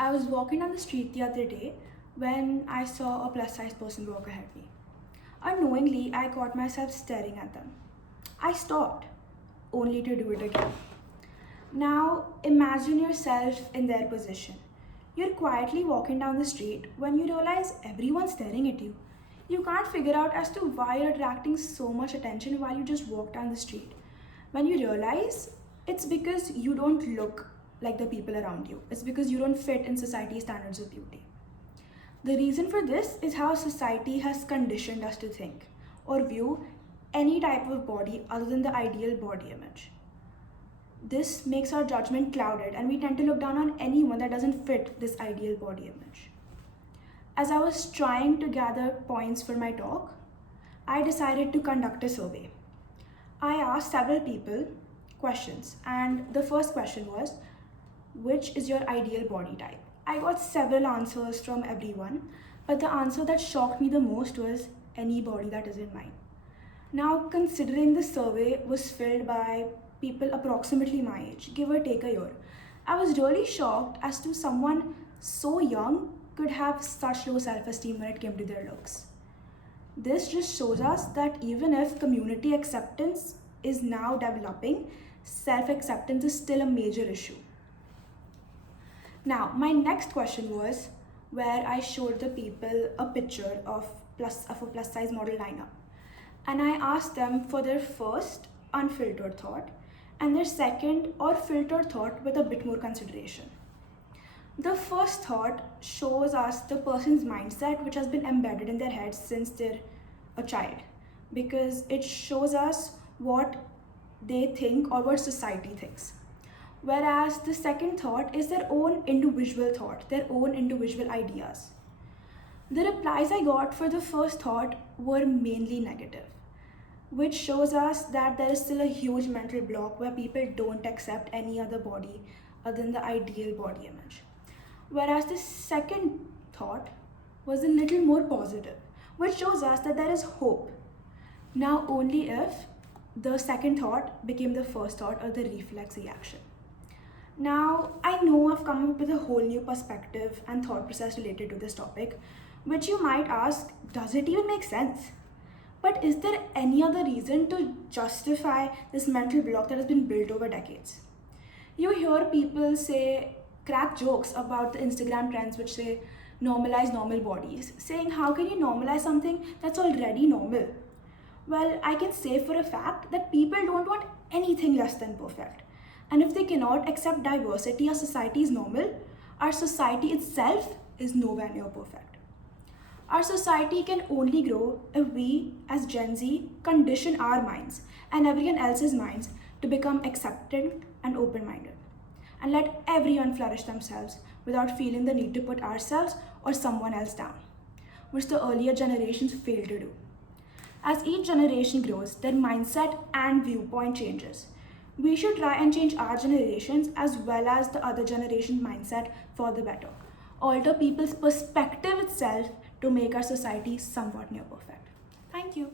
I was walking down the street the other day when I saw a plus size person walk ahead of me. Unknowingly, I caught myself staring at them. I stopped, only to do it again. Now, imagine yourself in their position. You're quietly walking down the street when you realize everyone's staring at you. You can't figure out as to why you're attracting so much attention while you just walk down the street. When you realize it's because you don't look like the people around you, it's because you don't fit in society's standards of beauty. The reason for this is how society has conditioned us to think or view any type of body other than the ideal body image. This makes our judgment clouded, and we tend to look down on anyone that doesn't fit this ideal body image. As I was trying to gather points for my talk, I decided to conduct a survey. I asked several people questions, and the first question was, which is your ideal body type? I got several answers from everyone, but the answer that shocked me the most was any body that isn't mine. Now, considering the survey was filled by people approximately my age, give or take a year, I was really shocked as to someone so young could have such low self-esteem when it came to their looks. This just shows us that even if community acceptance is now developing, self-acceptance is still a major issue. Now, my next question was where I showed the people a picture of a plus size model lineup. And I asked them for their first unfiltered thought and their second or filtered thought with a bit more consideration. The first thought shows us the person's mindset, which has been embedded in their heads since they're a child, because it shows us what they think or what society thinks. Whereas the second thought is their own individual thought, their own individual ideas. The replies I got for the first thought were mainly negative, which shows us that there is still a huge mental block where people don't accept any other body other than the ideal body image. Whereas the second thought was a little more positive, which shows us that there is hope. Now, only if the second thought became the first thought or the reflex reaction. Now, I know I've come up with a whole new perspective and thought process related to this topic, which you might ask, does it even make sense? But is there any other reason to justify this mental block that has been built over decades? You hear people say, crack jokes about the Instagram trends which say normalize normal bodies, saying how can you normalize something that's already normal? Well, I can say for a fact that people don't want anything less than perfect. And if they cannot accept diversity as society is normal, our society itself is nowhere near perfect. Our society can only grow if we, as Gen Z, condition our minds and everyone else's minds to become accepting and open-minded, and let everyone flourish themselves without feeling the need to put ourselves or someone else down, which the earlier generations failed to do. As each generation grows, their mindset and viewpoint changes. We should try and change our generations as well as the other generation's mindset for the better. Alter people's perspective itself to make our society somewhat near perfect. Thank you.